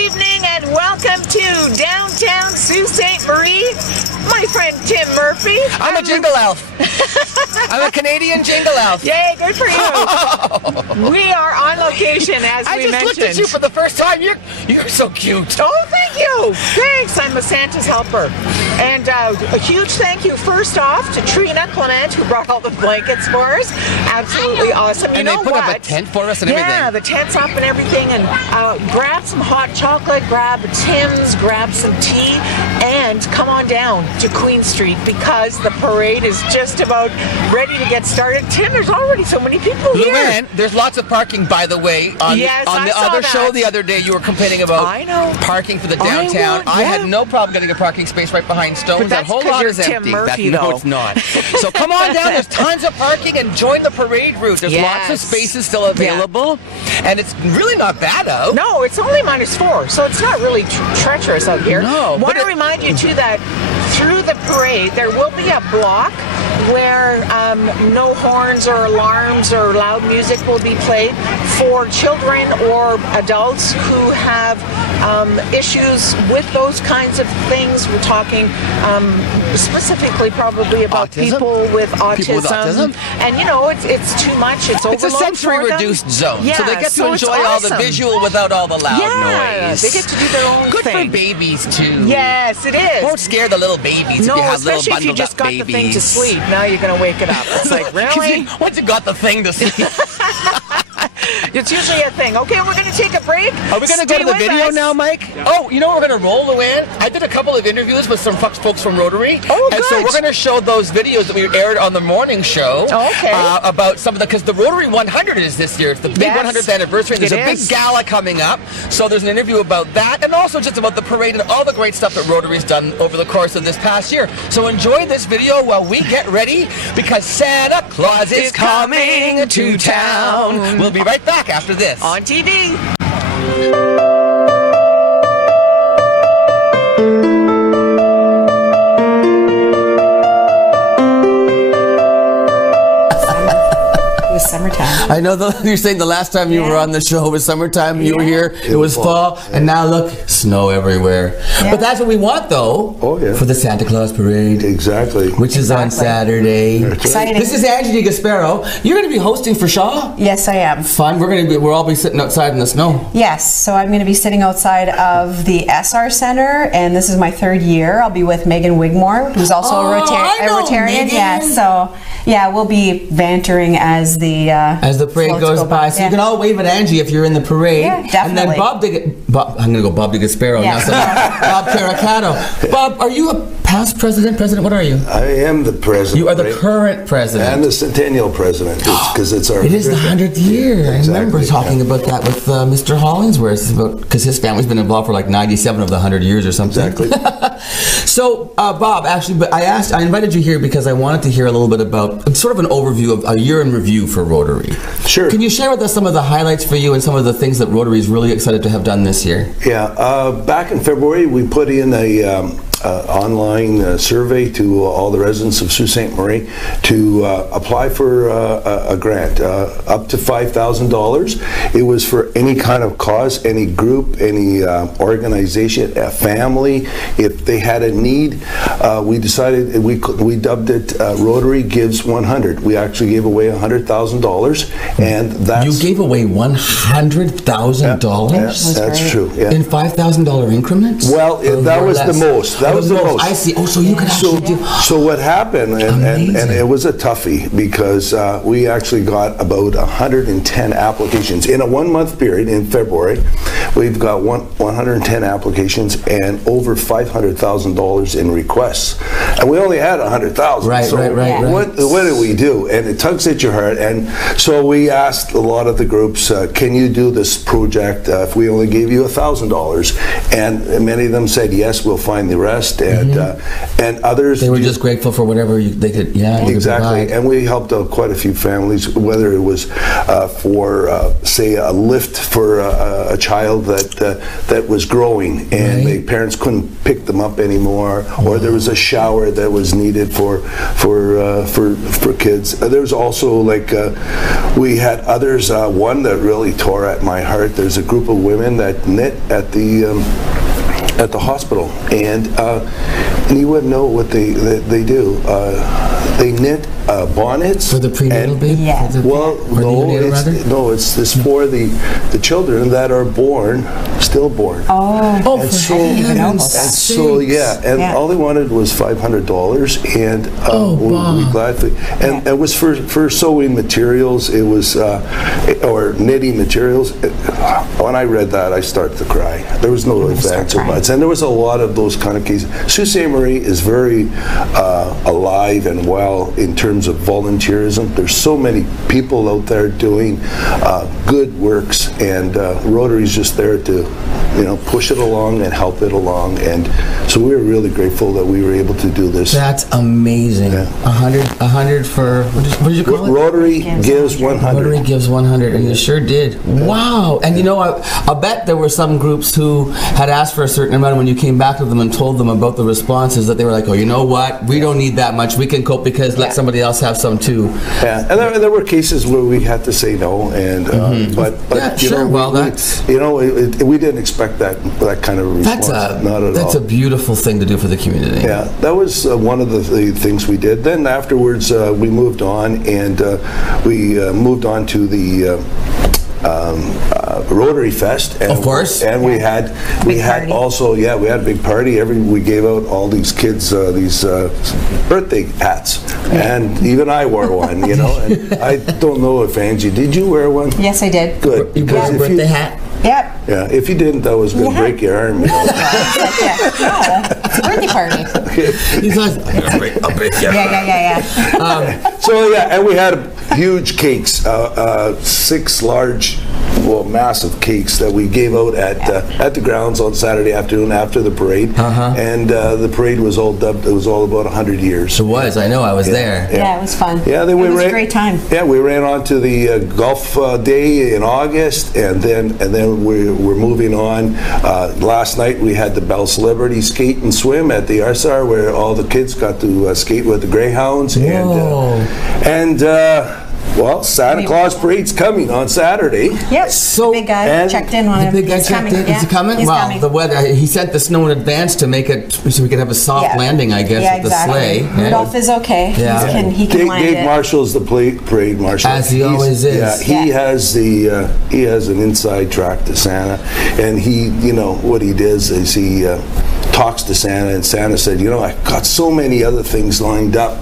evening and welcome to downtown Sault Ste. Marie. My friend Tim Murphy. I'm a jingle elf. I'm a Canadian jingle elf. Yay, good for you. We are on location, as we mentioned. I just looked at you for the first time. You're so cute. Oh, thank you. Thanks. I'm a Santa's helper. And a huge thank you, first off, to Trina Clement, who brought all the blankets for us. Absolutely awesome. And they put up a tent for us and everything. Yeah, the tent's up and everything. And grab some hot chocolate, grab Tim's, grab some tea, and come on down to Queen Street because the parade is just about ready to get started. Tim, there's already so many people here. Luann, there's lots of parking, by the way. On the other show the other day, you were complaining about parking for the downtown. I had no problem getting a parking space right behind Stone's. That whole lot is empty. No, it's not. So come on down. There's tons of parking and join the parade route. There's lots of spaces still available, and it's really not bad out. No, it's only -4, so it's not really treacherous out here. No. Want to remind you too that through the parade there will be a block where no horns or alarms or loud music will be played for children or adults who have issues with those kinds of things. We're talking specifically probably about people with autism. And you know, it's too much. It's overload. It's a sensory-reduced zone, yeah, so they get to enjoy all the visual without all the loud noise. They get to do their own Good thing. For babies too. Yes, it is. Won't scare the little babies if you have little especially if you just got babies. the thing to sleep. Now you're going to wake it up. It's like, really? Once you got the thing to sleep. It's usually a thing. Okay, we're going to take a break. Are we going to go to the video now, Mike? Yeah. Oh, you know what we're going to roll, Luann? I did a couple of interviews with some folks from Rotary. Oh, good. And so we're going to show those videos that we aired on the morning show. Okay. About some of because the Rotary 100 is this year. It's the big 100th anniversary. And there's a big gala coming up. So there's an interview about that and also just about the parade and all the great stuff that Rotary's done over the course of this past year. So enjoy this video while we get ready because Santa Claus is coming to town. We'll be right back after this. On TV. Summertime. I know you're saying the last time you were on the show was summertime. You were here. It was fall, and now look, snow everywhere. Yeah. But that's what we want, though. For the Santa Claus parade. Exactly. Which is on Saturday. Exciting. This is Angie Gasparo. You're going to be hosting for Shaw. Yes, I am. Fun. We'll all be sitting outside in the snow. Yes. So I'm going to be sitting outside of the SR Center, and this is my 3rd year. I'll be with Megan Wigmore, who's also a Rotarian. Yeah. So yeah, we'll be bantering as the parade goes by. So you can all wave at Angie if you're in the parade. Yeah, definitely. And then Bob, I'm going to go Bob DeGaspero now. So Bob Caracato. Bob, are you a past president? What are you? I am the president. You are the current president. And the centennial president, because it's our... It is the 100th year. Exactly. I remember talking about that with Mr. Hollingsworth, because his family's been involved for like 97 of the 100 years or something. Exactly. So, Bob, actually, but I invited you here because I wanted to hear a little bit about sort of an overview of a year in review for Rotary. Sure. Can you share with us some of the highlights for you and some of the things that Rotary is really excited to have done this year? Yeah. Back in February, we put in a online survey to all the residents of Sault Ste. Marie to apply for a grant up to $5,000. It was for any kind of cause, any group, any organization, a family. If they had a need, we decided we dubbed it Rotary Gives 100. We actually gave away $100,000, and that's you gave away $100,000. That's true. Yeah. In $5,000 increments. Well, that was the most. That was the most. I see. Oh, so you could actually do. So what happened, and it was a toughie because we actually got about 110 applications in a 1-month period in February. We've got 110 applications and over $500,000 in requests, and we only had 100,000. Right. What did we do? And it tugs at your heart. And so we asked a lot of the groups, "Can you do this project if we only gave you $1,000?" And many of them said, "Yes, we'll find the rest." Fest, and others. They were just grateful for whatever they could. Yeah, exactly. And we helped out quite a few families, whether it was for say a lift for a child that was growing and the parents couldn't pick them up anymore, or there was a shower that was needed for kids. There's also we had others. One that really tore at my heart. There's a group of women that knit at the hospital, and you wouldn't know what they do. They knit bonnets for the prenatal baby. Yeah. No, it's this for the children that are stillborn. Oh, and I didn't even know about that. All they wanted was $500, and we gladly. And it was for sewing materials. It was or knitting materials. When I read that, I started to cry. There was no advance of much, and there was a lot of those kind of cases. Sault Ste. Marie is very alive and well in terms of volunteerism. There's so many people out there doing good works, and Rotary's just there to push it along and help it along, and so we were really grateful that we were able to do this. That's amazing. 100 for what did you call it? Rotary Gives 100. Rotary Gives 100, and you sure did. Wow. And I bet there were some groups who had asked for a certain amount, and when you came back to them and told them about the responses, that they were like, oh, you know what, we don't need that much, we can cope, because let somebody else have some too. Yeah, and there were cases where we had to say no, and but we didn't expect that kind of response. Not at all. That's a beautiful thing to do for the community. Yeah, that was one of the things we did. Then afterwards, we moved on, and we moved on to the Rotary Fest, and, of course, and we had a big party. We gave out all these kids these birthday hats, and even I wore one. And I don't know if Angie, did you wear one? Yes, I did. Good. You got a birthday hat. Yep. Yeah, if you didn't, that was going to break your arm. It's a birthday party. He's like, I'll break your arm. Yeah. And we had huge cakes, 6 large, massive cakes that we gave out at the grounds on Saturday afternoon after the parade. And the parade was all dubbed. It was all about 100 years. It was. I know. I was there. Yeah, it was fun. Yeah, it was a great time. Yeah, we ran on to the golf day in August, and then we're moving on. Last night we had the Bell Celebrity skate and swim at the RSR, where all the kids got to skate with the Greyhounds. Well, Santa Claus Parade's coming on Saturday. Yep. So big guy checked in on him. The big guy checked in. Is he coming? He's well, coming. The weather. He sent the snow in advance to make it so we could have a soft landing, I guess, with the sleigh. Rudolph is okay. Yeah. He can land it. Dave Marshall's the parade marshal. As he always is. Yeah, he has an inside track to Santa, and what he does is he talks to Santa, and Santa said, I've got so many other things lined up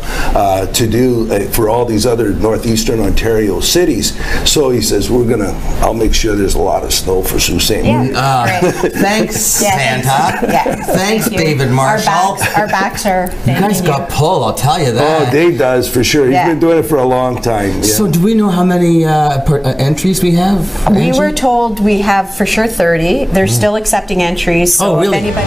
to do for all these other northeastern Ontario cities. So he says, I'll make sure there's a lot of snow for Sault Ste. Marie. Thanks, Santa. Thanks, David Marshall. Our backs are. You guys got pull, I'll tell you that. Oh, Dave does, for sure. He's been doing it for a long time. Yeah. So do we know how many entries we have? We were told we have for sure 30. They're still accepting entries. So if anybody...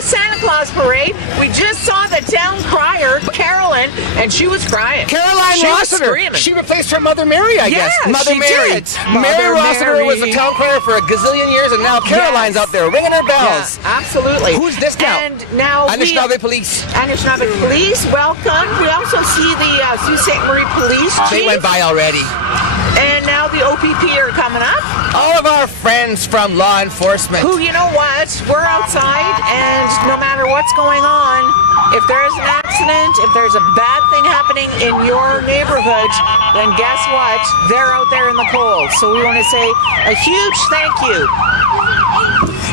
Santa Claus parade. We just saw the town crier, Carolyn, and she was crying. Caroline Rossiter. She replaced her Mother Mary, I guess. Mother Mary. Mary Rossiter was the town crier for a gazillion years, and now Caroline's out there ringing her bells. Yeah, absolutely. Who's this now? And now Anishinaabe Police. Anishinaabe Police, welcome. We also see the Sault Ste. Marie Police Chief. They went by already. And now the OPP are coming up. All of our friends from law enforcement. Who, you know what? We're outside, and no matter what's going on, if there's an accident, if there's a bad thing happening in your neighborhood, then guess what? They're out there in the cold. So we want to say a huge thank you.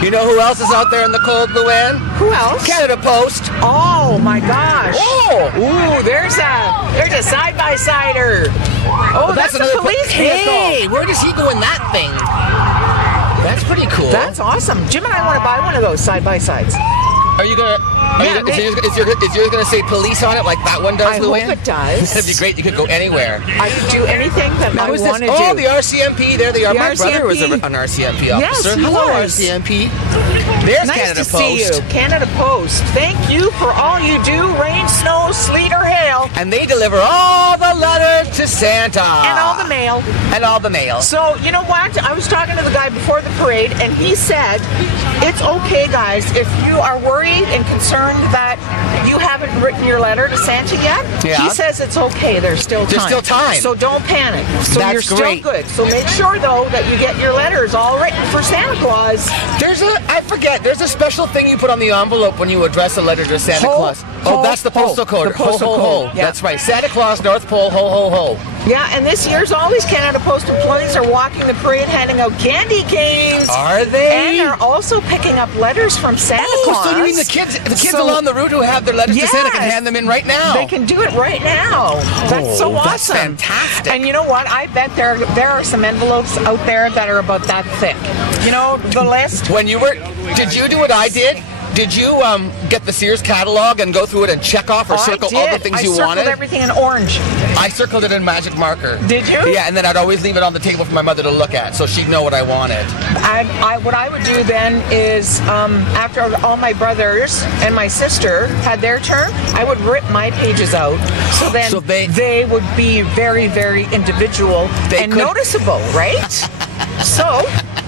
You know who else is out there in the cold, Luann? Who else? Canada Post. Oh my gosh. Oh. Ooh, there's a side-by-sider. Oh, that's a police vehicle. Hey, where does he go in that thing? That's pretty cool. That's awesome. Jim and I want to buy one of those side-by-sides. Are you gonna? Is yours gonna say police on it like that one does, Luann? I hope it does. That'd be great. You could go anywhere. I could do anything that I want to do. Oh, the RCMP. There they are. My brother was an RCMP officer. Yes, hello, RCMP. There's nice Canada to Post. see you. Canada Post. Thank you for all you do, rain, snow, sleet, or hail. And they deliver all the letters to Santa. And all the mail. And all the mail. So, you know what? I was talking to the guy before the parade, and he said, it's okay, guys, if you are worried and concerned that you haven't written your letter to Santa yet. Yeah. He says it's okay. There's still time. There's still time. So don't panic. So That's you're still great. good. So make sure, though, that you get your letters all written for Santa Claus. There's a special thing you put on the envelope when you address a letter to Santa Claus. Ho, That's the postal code. The postal code. Yeah. That's right. Santa Claus, North Pole, ho, ho, ho. Yeah, and this year's all these Canada Post employees are walking the parade handing out candy canes. Are they? And they're also picking up letters from Santa Claus. So you mean the kids along the route who have their letters to Santa can hand them in right now? They can do it right now. That's so awesome. That's fantastic. And you know what? I bet there are some envelopes out there that are about that thick. You know, the list. Did you do what I did? Did you get the Sears catalog and go through it and check off or circle all the things you wanted? I circled everything in orange. I circled it in magic marker. Did you? Yeah, and then I'd always leave it on the table for my mother to look at, so she'd know what I wanted. What I would do then is, after all my brothers and my sister had their turn, I would rip my pages out, so then they would be very, very individual and noticeable, right? So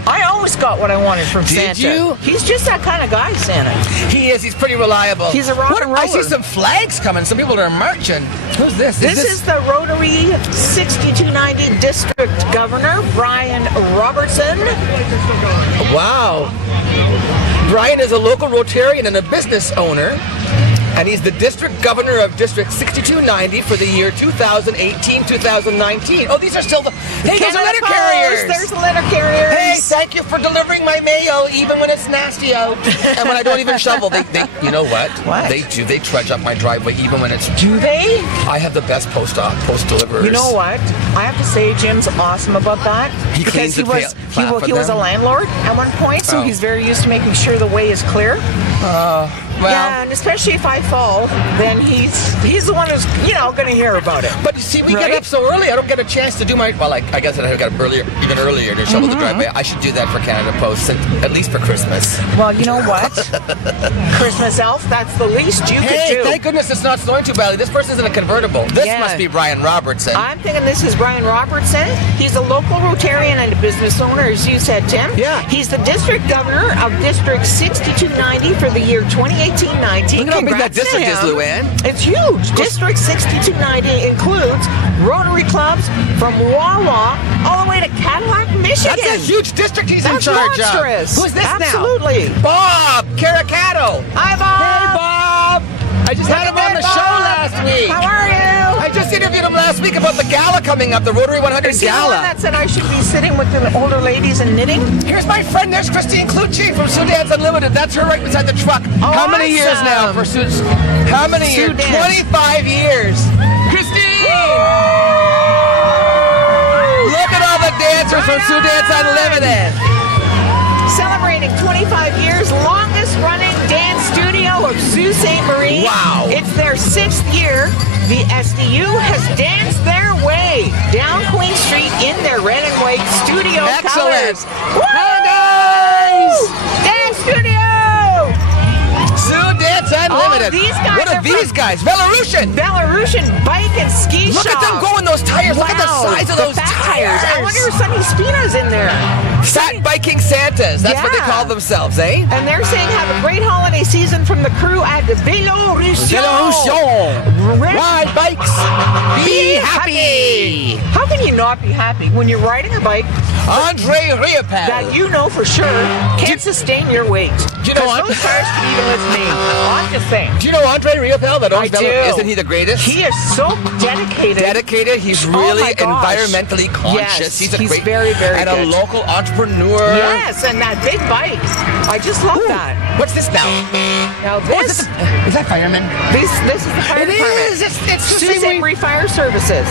I always got what I wanted from Santa. Did you? He's just that kind of guy, Santa. He is. He's pretty reliable. He's a rock and roller. I see some flags coming. Some people are marching. Who's this? This is the Rotary 6290 District Governor, Brian Robertson. Wow. Brian is a local Rotarian and a business owner. And he's the District Governor of District 6290 for the year 2018-2019. Oh, these are still the... Hey, those are letter carriers! There's the letter carriers! Hey, thank you for delivering my mail, even when it's nasty out. And when I don't even shovel, they you know what? What? They do. They trudge up my driveway, even when it's... Do they? I have the best post deliverers. You know what? I have to say, Jim's awesome about that. He cleans the he was a landlord at one point, so he's very used to making sure the way is clear. Well, yeah, and especially if I fall, then he's the one who's going to hear about it. But you see, we get up so early. I don't get a chance to do my. Well, I guess I got up even earlier to shovel the driveway. I should do that for Canada Post, at least for Christmas. Well, you know what? Christmas elf. That's the least you could do. Hey, thank goodness it's not snowing too badly. This person's in a convertible. This must be Brian Robertson. I'm thinking this is Brian Robertson. He's a local Rotarian and a business owner, as you said, Tim. Yeah. He's the District Governor of District 6290 for the year 2018-19. Look at how big that district is, Luann. It's huge. District 6290 includes Rotary clubs from Wawa all the way to Cadillac, Michigan. That's a huge district he's in charge monstrous. of. Who's this now? Absolutely. Bob Caricato. Hi, Bob. Hey, Bob. I just had him on the show last week. How are you? I just interviewed him last week about the gala coming up, the Rotary 100 Is he Gala. the one that said I should be sitting with the older ladies and knitting? Here's my friend. There's Christine Clucci from Sioux Dance Unlimited. That's her right beside the truck. Oh, how many years now for Sioux? How many years? 25 years. Christine! Look at all the dancers from Sioux Dance Unlimited. Celebrating 25 years, longest running dance studio of Sault Ste. Marie. Wow. It's their 6th year. The SDU has danced their way down Queen Street in their red and white studio colors. Nice! Dance studio! Sioux Dance Unlimited. These guys what are these guys? Belarusian bike and ski shop. Look at them going those tires. Look at the size of those tires. I wonder if Sonny Spina's in there. Fat biking Santas. That's what they call themselves, eh? And they're saying have a great holiday season from the crew at Belarusian. Ride bikes. Be happy. How can you not be happy when you're riding a bike Andre Riopel that you know for sure can't sustain your weight? Do you know those tires can even lift me. I'm just saying. Do you know Andre Riopel? I do. Isn't he the greatest? He is so dedicated. He's really environmentally conscious. Yes, he's very, very and good. a local entrepreneur. Yes, and that big bike. I just love that. What's this now? Now this is that fireman? This is the fire department. It's Sault Ste. Marie Fire Services.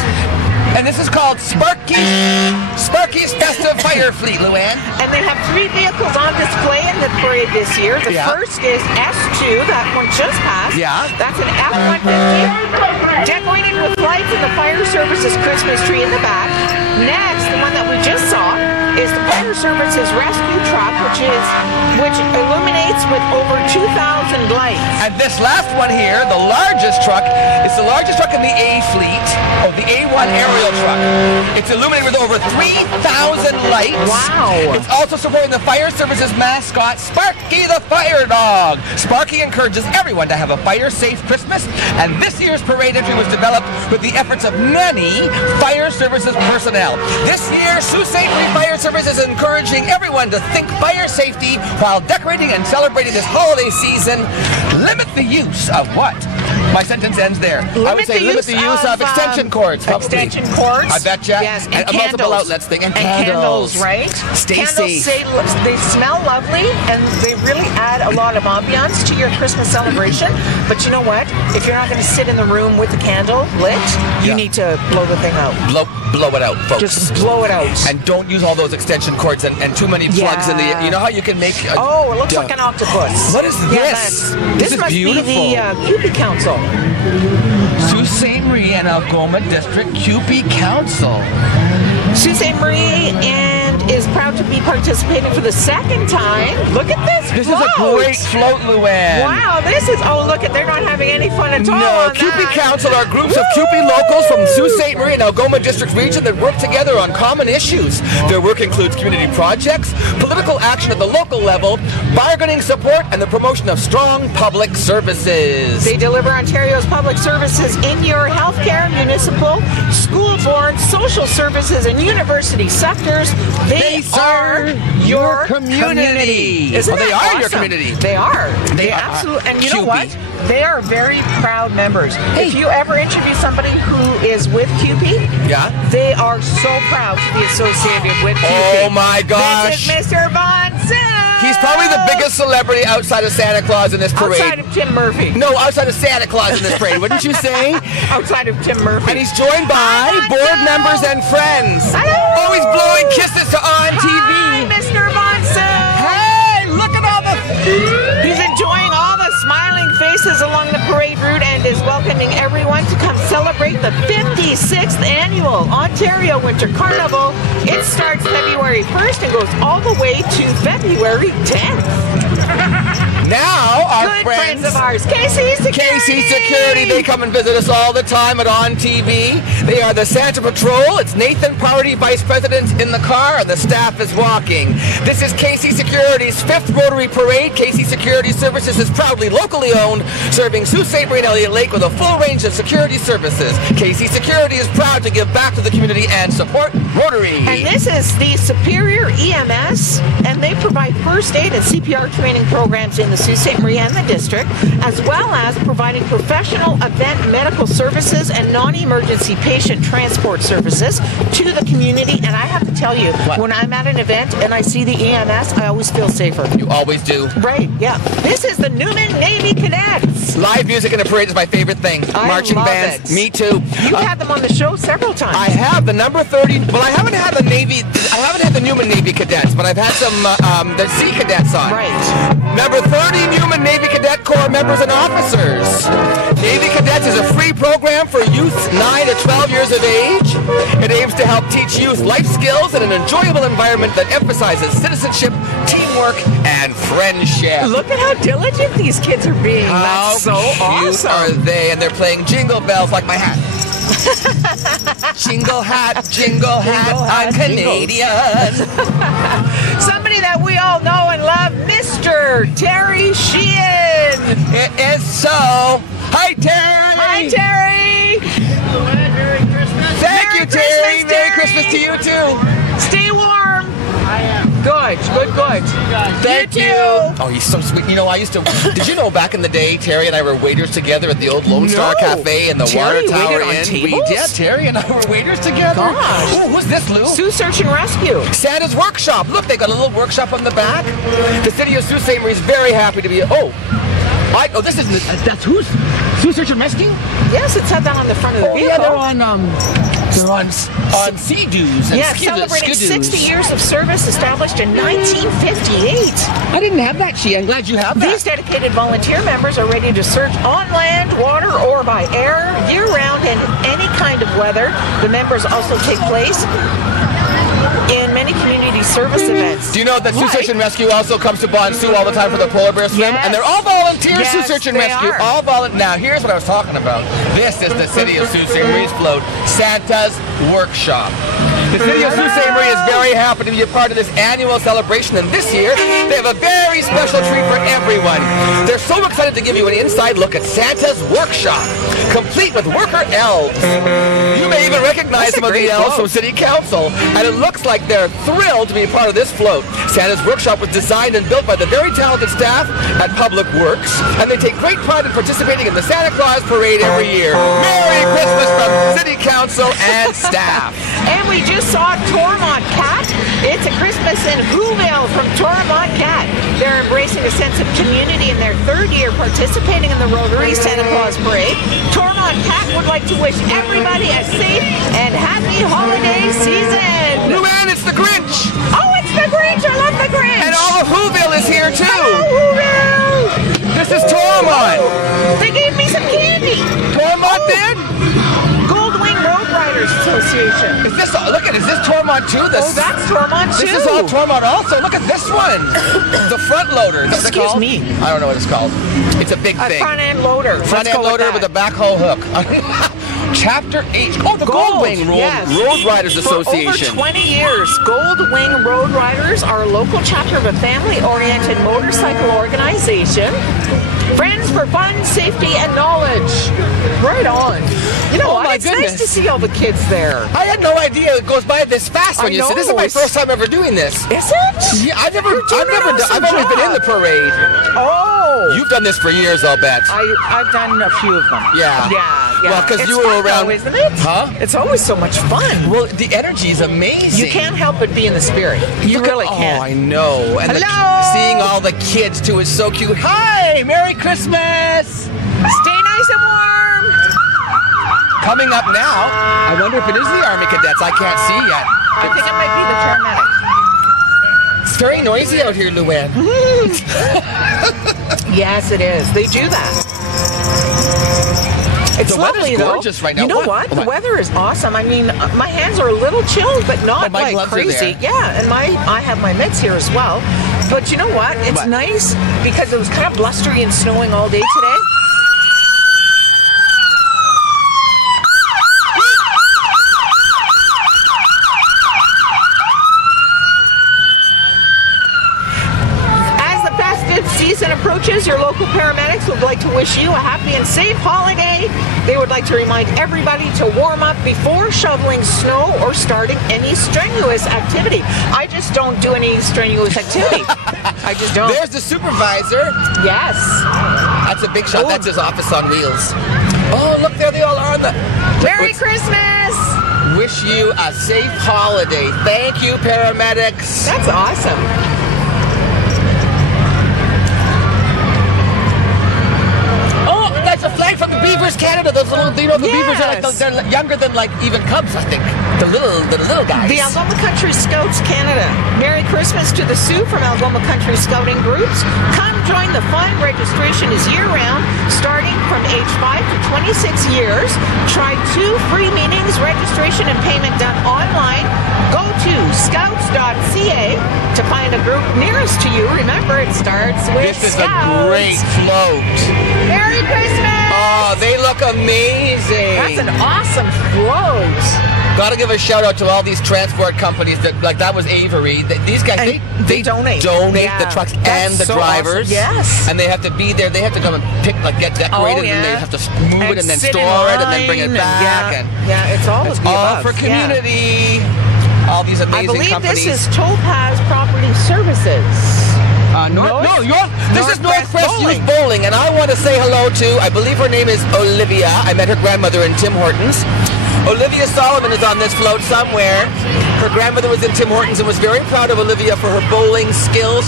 And this is called Sparky's Festive Fire Fleet, Luann. And they have 3 vehicles on display in the parade this year. The first is S2, that one just passed. Yeah. That's an F-150, decorated with lights and the fire service's Christmas tree in the back. Next, the one that we just saw is the fire service's rescue truck, which illuminates with over 2,000 lights. And this last one here, the largest truck, it's the largest truck in the A fleet, the A1 aerial truck. It's illuminated with over 3,000 lights. Wow. It's also supporting the fire service's mascot, Sparky the Fire Dog. Sparky encourages everyone to have a fire-safe Christmas, and this year's parade entry was developed with the efforts of many fire services personnel. This year, Sault Ste. Marie Fire Service is encouraging everyone to think fire safety while decorating and celebrating this holiday season. Limit the use of what? My sentence ends there. I would say limit the use of extension cords. Probably. Extension cords. I betcha. Yes, and multiple outlets thing. And candles. Right? Stay candles safe. They smell lovely, and they really add a lot of ambiance to your Christmas celebration. But you know what? If you're not going to sit in the room with the candle lit, you need to blow the thing out. Blow it out, folks. Just blow it out. And don't use all those extension cords and too many plugs in the... You know how you can make... it looks like an octopus. What is this? This is must beautiful. be the CUPE Council. Sault Ste. Marie and Algoma District CUPE Council. Sault Ste. Marie is proud to be participating for the 2nd time. Look at this This float. is a great float, Luann. Wow, this is... Oh, look, they're not having any fun at all. No, on CUPE that. Council are groups of CUPE locals from Sault Ste. Marie and Algoma District region that work together on common issues. Their work includes community projects, political action at the local level, bargaining support, and the promotion of strong public services. They deliver Ontario's public services in your healthcare, municipal, school boards, social services, and university sectors. They are your community. Isn't they are your community. They are. They are. Absolutely. And you know CUPE. what? They are very proud members. If you ever interview somebody who is with CUPE, they are so proud to be associated with CUPE. Oh my gosh. This is Mr. Bonson. He's probably the biggest celebrity outside of Santa Claus in this parade. Outside of Tim Murphy. No, outside of Santa Claus in this parade, wouldn't you say? Outside of Tim Murphy. And he's joined by board members and friends. Hello. Oh, he's blowing kisses to ONNtv. Hi, Mr. Bonson. Hey, look at all the... He's enjoying all the smiling faces along the parade route and is welcoming everyone to come celebrate the 56th annual Ontario Winter Carnival. It starts February 1st and goes all the way to February 10th. Now, our Good friends of ours, KC Security. They come and visit us all the time at ONNtv. They are the Santa Patrol. It's Nathan Party, Vice President, in the car, and the staff is walking. This is KC Security's 5th Rotary Parade. KC Security Services is proudly locally owned, serving Sault Ste. Marie and Elliott Lake with a full range of security services. KC Security is proud to give back to the community and support Rotary. And this is the Superior EMS, and they provide first aid and CPR training programs in the Sault Ste. Marie and the district, as well as providing professional event medical services and non-emergency patient transport services to the community. And I have to tell you, when I'm at an event and I see the EMS, I always feel safer. You always do. Right, yeah. This is the Newman Navy Cadets. Live music in a parade is my favorite thing. Marching bands. Me too. You've had them on the show several times. I have. The number 30. Well, I haven't had the Newman Navy Cadets, but I've had some the Sea Cadets on. Right. Number 30 Newman Navy Cadet Corps members and officers. Navy Cadets is a free program for youth 9 to 12 years of age. It aims to help teach youth life skills in an enjoyable environment that emphasizes citizenship, teamwork, and friendship. Look at how diligent these kids are being. That's so awesome. Are they? And they're playing Jingle Bells like my hat. Jingle hat, I'm Canadian. Somebody that we all know and love, Mr. Terry Sheehan. It is so. Hi, Terry. Hi, Terry. Merry Christmas. Thank you, Terry. Merry Christmas to you, too. Stay warm. I am. Good. Thank you. Oh, he's so sweet. You know, I used to... Did you know back in the day, Terry and I were waiters together at the old Lone Star Cafe in the Terry Water Tower waited on Inn? tables? We did. Terry and I were waiters together. Gosh. Oh, who's this, Lou? Sioux Search and Rescue. Santa's Workshop. Look, they got a little workshop on the back. The city of Sault Ste. Marie is very happy to be... Oh, Oh, this is that's who's Sioux Search and Rescue? Yes, it said that on the front of the vehicle. Yeah, they're on Sea-Doos and celebrating Skidoos. 60 years of service, established in 1958. I didn't have that, She. I'm glad you have that. These dedicated volunteer members are ready to search on land, water, or by air, year-round in any kind of weather. The members also take place in many community service events. Do you know that Sioux Search and Rescue also comes to Sioux all the time for the polar bear swim? Yes. And they're all volunteers, Yes, Sioux Search and they Rescue. are. All volunteers. Now, here's what I was talking about. This is the City of Sault Ste. Marie's float, Santa's Workshop. The City of Sault Ste. Marie is very happy to be a part of this annual celebration, and this year they have a very special treat for everyone. They're so excited to give you an inside look at Santa's Workshop, complete with worker elves. You may even recognize some of the elves from City Council, and it looks like they're thrilled to be a part of this float. Santa's Workshop was designed and built by the very talented staff at Public Works, and they take great pride in participating in the Santa Claus Parade every year. Merry Christmas from City Council and staff. And we just saw Tormont Cat. It's a Christmas in Whoville from Tormont Cat. They're embracing a sense of community in their third year participating in the Rotary Santa Claus Parade. Tormont Cat would like to wish everybody a safe and happy holiday season. Luann, it's the Grinch. Oh, it's the Grinch! I love the Grinch! And all of Whoville is here too. Hello, Whoville! This is Tormont. They gave me some candy. Tormont did? Goldwing Road Riders Association. Is this, look at, is this Tormont too? Oh, that's Tormont too. This is all Tormont also. Look at this one. The front loader. Is that what it's Excuse called? me. I don't know what it's called. It's a big A thing. front end loader. Front Let's end go loader with a backhoe hook. Chapter H. Oh, the Goldwing Road Riders Association. For over 20 years, Goldwing Road Riders are a local chapter of a family-oriented motorcycle organization. Friends for fun, safety, and knowledge. Right on. You know Oh what? my It's goodness. nice to see all the kids there. I had no idea it goes by this fast when I you say this is know. my first time ever doing this. Is it? Yeah, I've You're doing an awesome I've only been in job. the parade. Oh. You've done this for years, I'll bet. I've done a few of them. Yeah. Yeah. Well, 'cause It's you were fun around- though, isn't it? Huh? It's always so much fun. Well, the energy is amazing. You can't help but be in the spirit. You really can't. Oh, I know. And Hello. seeing all the kids too is so cute. Hi, Merry Christmas. Stay nice and warm. Coming up now, I wonder if it is the Army Cadets. I can't see yet. I think it might be the paramedics. It's very noisy out here, Luann. Yes, it is. They do that. It's The weather's lovely, though. gorgeous right now. You know What? what? Oh, The my- weather is awesome. I mean, my hands are a little chilled, but not Oh, my like gloves are crazy. there. Yeah, and I have my mitts here as well. But you know what? It's What? nice because it was kind of blustery and snowing all day today. As the festive season approaches, your local paramedics would like to wish you a happy and safe holiday. They would like to remind everybody to warm up before shoveling snow or starting any strenuous activity. I just don't do any strenuous activity. I just don't. There's the supervisor. Yes. That's a big shot. Oh. That's his office on wheels. Oh, look, there they all are on the... Merry Christmas! Wish you a safe holiday. Thank you, paramedics. That's awesome. Oh, that's a flag from the Beavers Canada. Those little, you know, the Beavers are like, Yes. they're younger than like even Cubs, I think. The little guys. The Algoma Country Scouts Canada. Merry Christmas to the Sioux from Algoma Country Scouting Groups. Come join the fun. Registration is year-round, starting from age 5 to 26 years. Try 2 free meetings, registration and payment done online. Go to scouts.ca to find a group nearest to you. Remember, it starts with This is Scouts. a great float. Merry Christmas! Oh, they look amazing. That's an awesome float. Gotta give a shout out to all these transport companies that, like that was Avery. These guys, And they donate. donate Yeah. the trucks That's and the so drivers. awesome. Yes. And they have to be there. They have to come and pick, like get decorated, Oh, yeah. and they have to move it and then sit in store it and then bring it line back. and, And yeah, it's all it's of the all above. for Yeah. community. All these amazing I believe companies. this is Topaz Property Services. This is Northwest Northwest Bowling. Youth Bowling, and I want to say hello to, I believe her name is Olivia. I met her grandmother in Tim Hortons. Olivia Solomon is on this float somewhere. Her grandmother was in Tim Hortons and was very proud of Olivia for her bowling skills.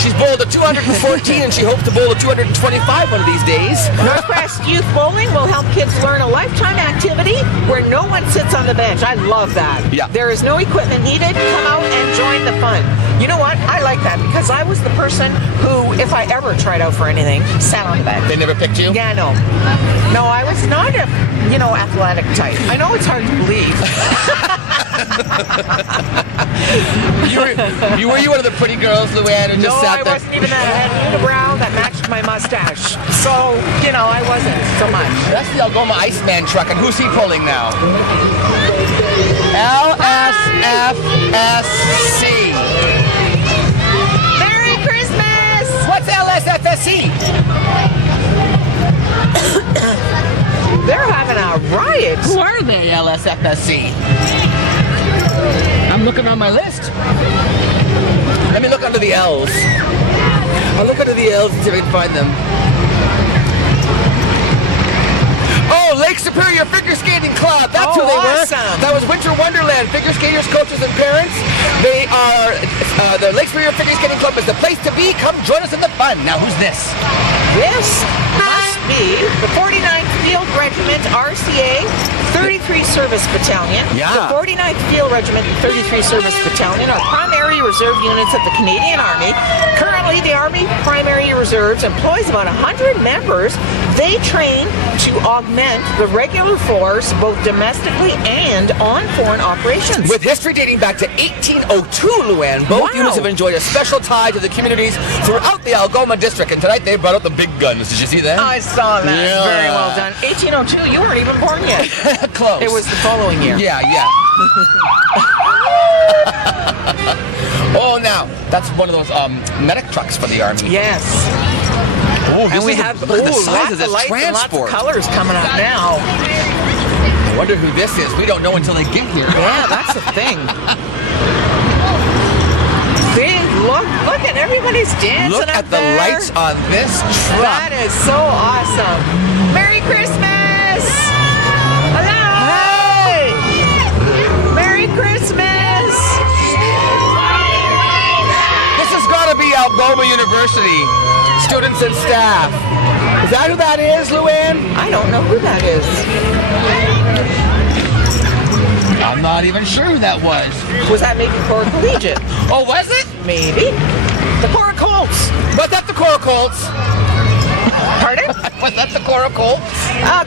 She's bowled a 214 and she hopes to bowl a 225 one of these days. Northwest Youth Bowling will help kids learn a lifetime activity where no one sits on the bench. I love that. Yeah. There is no equipment needed. Come out and join the fun. You know what? I like that because I was the person who, if I ever tried out for anything, sat on the bench. They never picked you? Yeah, no. No, I was not a, athletic type. I know it's hard to believe. Were you one of the pretty girls, Luann, who just sat there? No, I wasn't even that unibrow that matched my mustache. So, I wasn't so much. That's the Algoma Iceman truck, and who's he pulling now? LSFSC. Merry Christmas! What's LSFSC? They're having a riot. Who are they, LSFSC? I'm looking on my list. Let me look under the L's. I'll look under the L's and see if I can find them. Oh, Lake Superior Figure Skating Club. That's who they awesome. were. That was Winter Wonderland. Figure skaters, coaches, and parents. They are, the Lake Superior Figure Skating Club is the place to be. Come join us in the fun. Now, who's this? This must be the 49th Field Regiment RCA 33 Service Battalion. Yeah. The 49th Field Regiment 33 Service Battalion are primary reserve units of the Canadian Army. Currently, the Army Primary Reserves employs about 100 members. They train to augment the regular force both domestically and on foreign operations. With history dating back to 1802, Luann, both units have enjoyed a special tie to the communities throughout the Algoma district, and tonight they brought out the big guns. Did you see that? I saw that. Yeah. Very well done. 1802, you weren't even born yet. Close. It was the following year. Yeah. Oh, now, that's one of those medic trucks for the Army. Yes. Oh, And we have look at the size lots of this lights and lots of transport. colors coming up now. I wonder who this is. We don't know until they get here. Yeah, that's the thing. See, look at everybody's dancing Look up at the there. lights on this truck. That is so awesome. Merry Christmas! Hello! Hey! Merry Christmas! This has got to be Algoma University. Students and staff. Is that who that is, Luann? I don't know who that is. I'm not even sure who that was. Was that maybe Cora Collegiate? Oh, was it? Maybe. The Cora Colts. Was that the Cora Colts? Pardon? Was that the Cora Colts?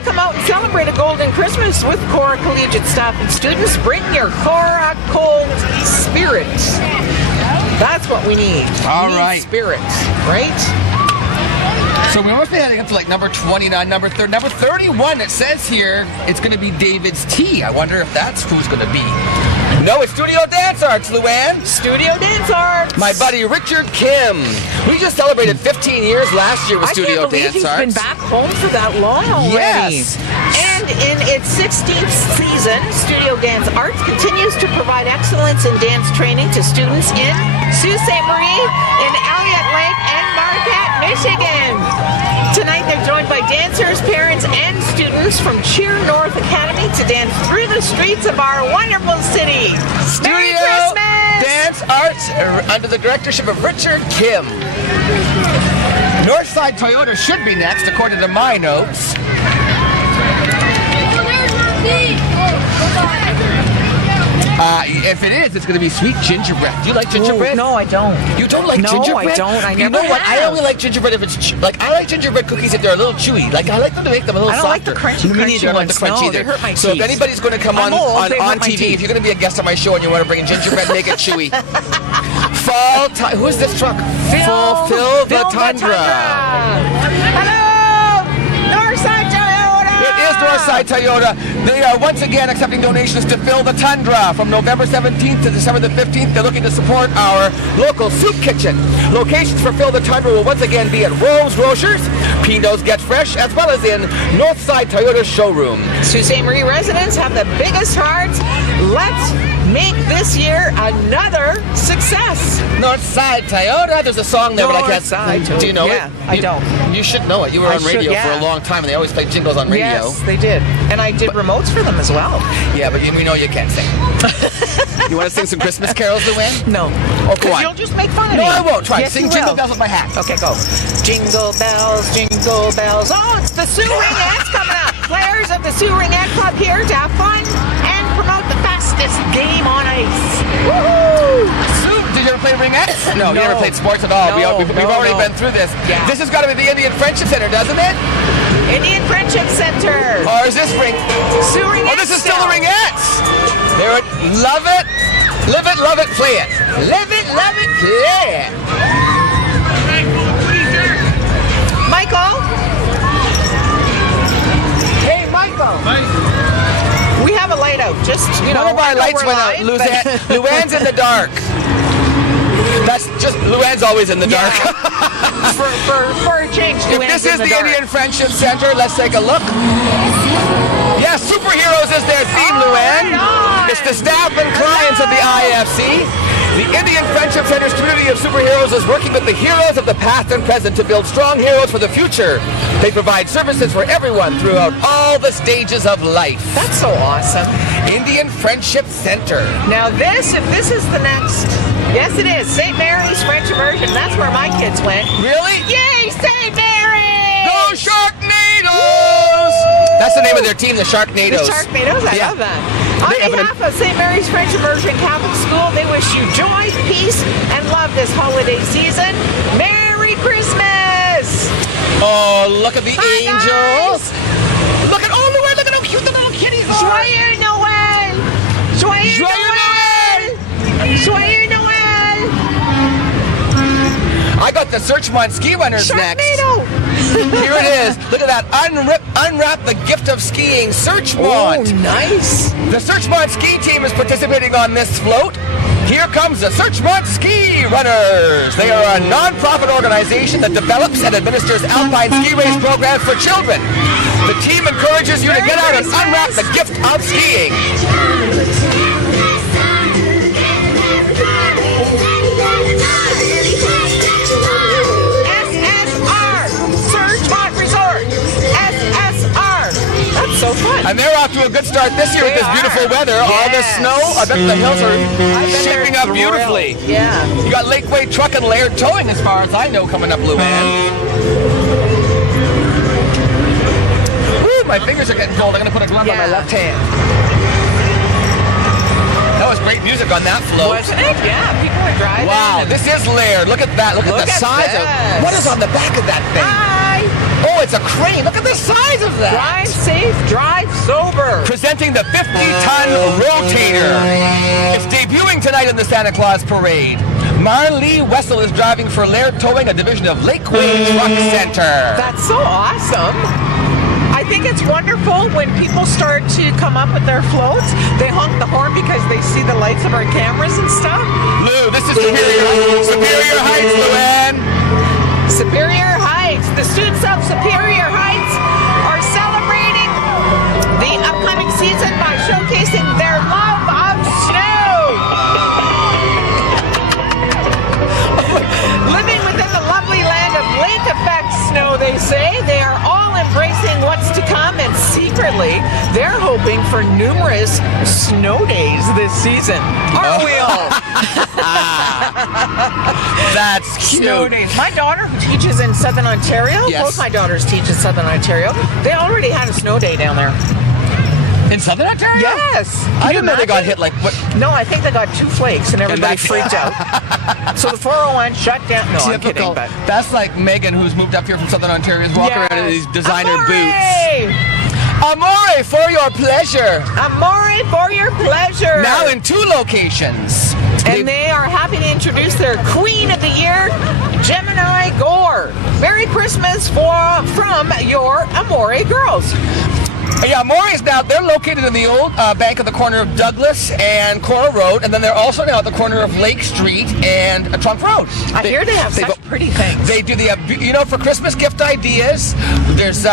Come out and celebrate a golden Christmas with Cora Collegiate staff and students. Bring your Cora Colt spirit. That's what we need. All we need right. Spirit, right? So we must be heading up to like number 29, number 31. It says here it's going to be David's Tea. I wonder if that's who's going to be. No, it's Studio Dance Arts, Luann. Studio Dance Arts. My buddy Richard Kim. We just celebrated 15 years last year with Studio Dance He's Arts. been back home for that long already. Yes. And in its 16th season, Studio Dance Arts continues to provide excellence in dance training to students in Sault Ste. Marie, in Elliott Lake, and Marquette, Michigan. Tonight they're joined by dancers, parents, and students from Cheer North Academy to dance through the streets of our wonderful city. Merry Studio Christmas! Dance Arts under the directorship of Richard Kim. Northside Toyota should be next, according to my notes. If it is, it's going to be sweet gingerbread. Do you like gingerbread? No, I don't. You don't like No, gingerbread? I don't. I You never know what? I have. only like gingerbread if it's I like gingerbread cookies if they're a little chewy. Like I like them to make them a little I don't like softer. the crunchy, Me neither. I don't like the ones. crunch No, either. they hurt my So if teeth. anybody's going to come I'm on old, they hurt my TV, teeth. if you're going to be a guest on my show and you want to bring in gingerbread, make it chewy. Fall time. Who is this truck? Fulfill the Tundra. Hello, Northside Toyota. It is Northside Toyota. They are once again accepting donations to fill the Tundra. From November 17th to December the 15th, they're looking to support our local soup kitchen. Locations for Fill the Tundra will once again be at Rome's Grocers, Pino's Get Fresh, as well as in Northside Toyota showroom. Sault Ste. Marie residents have the biggest hearts. Let's make this year another success. Northside Toyota. There's a song there, but I can't. Northside Toyota. Do you know Yeah, it? I don't. You should know it. You were I on radio should, for yeah. a long time, and they always play jingles on radio. Yes, they did. And I did remotes for them as well. Yeah, but we know you can't sing. You want to sing some Christmas carols, Luann? No. Oh, come on. You'll just make fun of No, me. I won't. Try. Yes, Sing you Jingle will. Bells with my hat. Okay, go. Jingle bells, jingle bells. Oh, it's the Sioux Ringettes coming up. Players of the Sioux Ringette Club here to have fun and promote the fastest game on ice. Woohoo! Sue, did you ever play ringette? No, you never played sports at all. No, We've already been through this. Yeah. This has got to be the Indian Friendship Center, doesn't it? Indian Friendship Center. Or is this ring? Sioux Ringettes. Oh, this is still the Ringettes. There it. Love it. Live it, love it, play it. Live it, love it, play it. Michael. Hey, Michael. We have a light out. Just, you know. One of our I know lights we're went out. live, but- Luann's in the dark. That's just, Luann's always in the dark. for a change. If this is the Indian Friendship Center, let's take a look. Yeah, superheroes is their theme, Luann. It's the staff and clients of the IFC. The Indian Friendship Center's community of superheroes is working with the heroes of the past and present to build strong heroes for the future. They provide services for everyone throughout all the stages of life. That's so awesome. Indian Friendship Center. Now if this is the next, yes it is, St. Mary's French Immersion. That's where my kids went. Really? Yay, St. Mary's! Go Sharknadoes! That's the name of their team, the Sharknadoes. The Sharknadoes, I love that. On behalf of St. Mary's French Immersion Catholic School, they wish you joy, peace, and love this holiday season. Merry Christmas! Oh, look at the Hi, angels. guys. Look at how cute the little kitties are. Joyeux Noël! Joyeux Noël! Joyeux Noël! I got the Searchmont ski runners next. Sharknado! Here it is. Look at that. Unwrap the gift of skiing. Searchmont. Oh, nice. The Searchmont ski team is participating on this float. Here comes the Searchmont Ski Runners. They are a non-profit organization that develops and administers alpine ski race programs for children. The team encourages you to get out and unwrap the gift of skiing. So fun. And they're off to a good start this year with this beautiful weather. Yes. All the snow. I bet the hills are shaping up beautifully. Yeah. You got Lakeway Truck and Laird Towing, as far as I know, coming up, Luann. Woo, my fingers are getting cold. I'm going to put a glove on my left hand. That was great music on that float. Wasn't it? Yeah, people were driving. Wow, this is Laird. Look at that. Look at the size of... What is on the back of that thing? Hi. Oh, it's a crane. Look at the size of that. Drive safe, drive sober. Presenting the 50-ton rotator. It's debuting tonight in the Santa Claus Parade. Marlee Wessel is driving for Laird Towing, a division of Lakeway Truck Center. That's so awesome. I think it's wonderful when people start to come up with their floats. They honk the horn because they see the lights of our cameras and stuff. Lou, this is Superior Heights, Luann. Superior Heights. The students of Superior Heights are celebrating the upcoming season by showcasing their love of snow. Living within the lovely land of lake effect snow, they say, they are all embracing what's to come, and secretly, they're hoping for numerous snow days this season. Are we all? That's cute. Snow days. My daughter, who teaches in Southern Ontario, both my daughters teach in Southern Ontario, they already had a snow day down there. In Southern Ontario? Yes. I didn't know they got hit like what? No, I think they got 2 flakes and everybody freaked out. So the 401 shut down. No, I'm kidding, but that's like Megan, who's moved up here from Southern Ontario, is walking around in these designer boots. Amore for your pleasure. Amore for your pleasure. Now in 2 locations. And they are happy to introduce their Queen of the Year, Gemini Gore. Merry Christmas from your Amore girls. Yeah, Amore's now, they're located in the old bank at the corner of Douglas and Cora Road, and then they're also now at the corner of Lake Street and Trunk Road. I hear they have such pretty things. They do. They have, you know, for Christmas gift ideas, there's,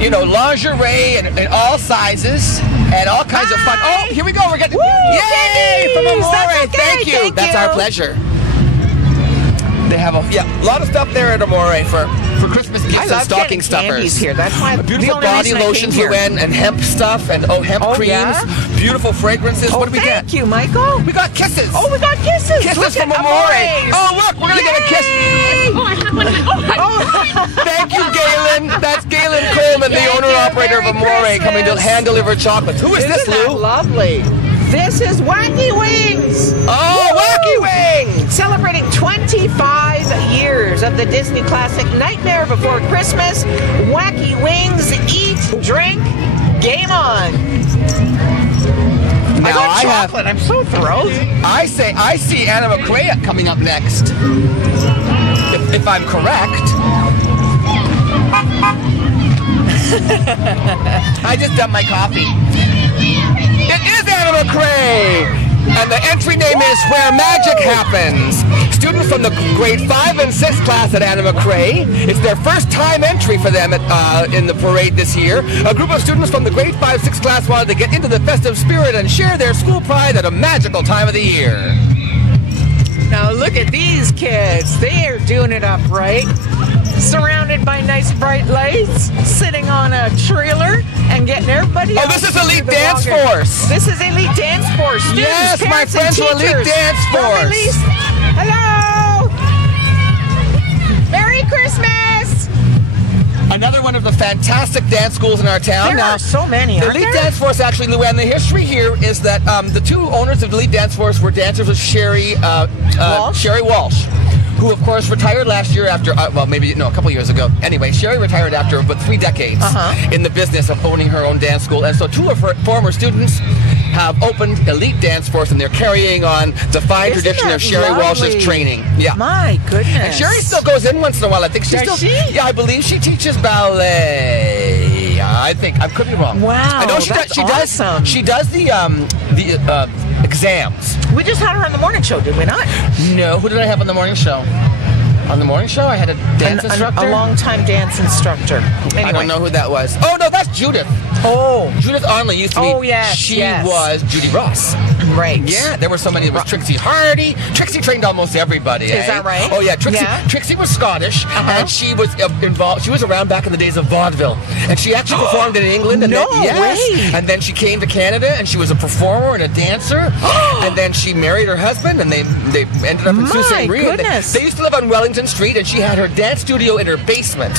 you know, lingerie in all sizes. and all kinds of fun. Oh, here we go. We're getting Yay! from Amore. That's okay. Thank you. That's our pleasure. They have a lot of stuff there at Amore for Christmas gifts and stocking stuffers. Here. That's why a beautiful body lotions, Luann, and hemp stuff, and hemp creams. Yeah? Beautiful fragrances. What do we get? Thank you, Michael. We got kisses. Oh, we got kisses. Kisses from Amore. Oh, look, we're gonna get a kiss. Oh, I have one. Thank you, Galen. That's Galen Coleman, the owner and operator of Amore, coming to hand deliver chocolates. Who is this, Lou? Isn't that lovely? This is Wacky Wings. Oh, Wacky Wings! Celebrating 25 years of the Disney classic Nightmare Before Christmas. Wacky Wings, eat, drink, game on. Now I got chocolate. I'm so thrilled. I see Anna McCrea coming up next. If I'm correct. I just dumped my coffee. It is Anna McCrea! And the entry name is Where Magic Happens. Students from the grade 5 and 6 class at Anna McCrea. It's their first time entry for them in the parade this year. A group of students from the grade 5-6 class wanted to get into the festive spirit and share their school pride at a magical time of the year. Now look at these kids. They are doing it up right. Surrounded by nice bright lights, sitting on a trailer and getting everybody Oh, this is Elite Dance Force. This is Elite Dance Force. Students, Yes, my parents, and friends from Elite teachers. Dance From Force. Elite. Hello. Merry Christmas. Another one of the fantastic dance schools in our town. There are so many, The aren't Elite there? Dance Force, actually, Luann, the history here is that the two owners of the Elite Dance Force were dancers with Sherry Walsh, who, of course, retired last year after, a couple years ago. Anyway, Sherry retired after about 3 decades in the business of owning her own dance school. And so 2 of her former students have opened Elite Dance Force, and they're carrying on the fine tradition of Sherry Walsh's training. Yeah. My goodness. And Sherry still goes in once in a while. I think Does she? Yeah, I believe she teaches ballet. I think I could be wrong. Wow, I know she that's does. awesome. She does the exams. We just had her on the morning show, did we not? No, who did I have on the morning show? On the morning show, I had a dance instructor. A long-time dance instructor. Anyway. I don't know who that was. Oh no, that's Judith. Oh, Judith Onley used to be. Oh, yes, She yes. was Judy Ross. right. Yeah, there were so many. There was Trixie Hardy. Trixie trained almost everybody. Is that right? Oh yeah, Trixie. Yeah. Trixie was Scottish, and she was involved. She was around back in the days of vaudeville, and she actually performed in England. And No then, yes, way. And then she came to Canada, and she was a performer and a dancer. And then she married her husband, and they ended up in Sault Ste. Marie. goodness. They used to live on Wellington Street, and she had her dance studio in her basement.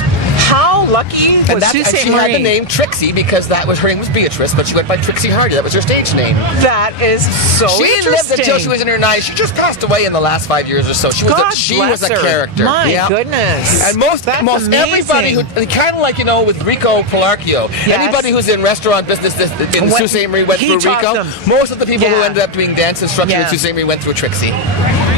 How lucky was And Sault she Ste. had the Marie? name Trixie because her name was Beatrice, but she went by Trixie Hardy. That was her stage name. That is so She interesting. lived until she was in her 90s. She just passed away in the last 5 years or so. She was God a bless her. character. My Yeah. goodness. And most That's everybody who amazing. kind of like with Rico Polarchio. Yes. Anybody who's in restaurant business in Sault Ste. Marie went He through taught Rico. them. Most of the people who Yeah. ended up doing dance instruction in Yeah. Sault Ste. Marie went through Trixie.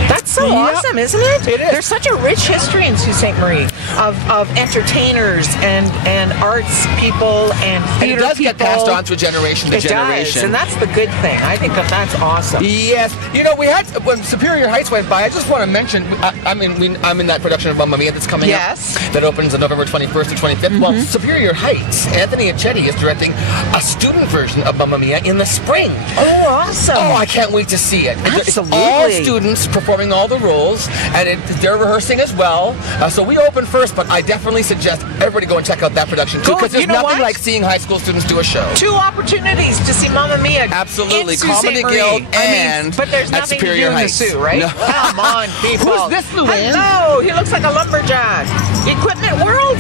That's so awesome, isn't it? It is. There's such a rich history in Sault Ste. Marie of entertainers and arts people and And it theater does people. get passed on to generation to It generation. does, and that's the good thing. I think that's awesome. Yes, we had when Superior Heights went by. I just want to mention. I'm in that production of Mamma Mia that's coming Yes. up. That opens on November 21st to 25th. Well, Superior Heights. Anthony Accetti is directing a student version of Mamma Mia in the spring. Oh, awesome. Oh, I can't wait to see it. It's all Absolutely. students performing all the roles, and they're rehearsing as well. So we open first, but I definitely suggest everybody go and check out that production too, Go, because there's you know nothing what? like seeing high school students do a show. 2 opportunities to see Mamma Mia. Absolutely. in Sault Ste. Comedy Marie. Guild and but there's at nothing Superior to do in the Heights. Sioux, right? No. Come on, people. Who's this, Luann? Hello, he looks like a lumberjack. Equipment World?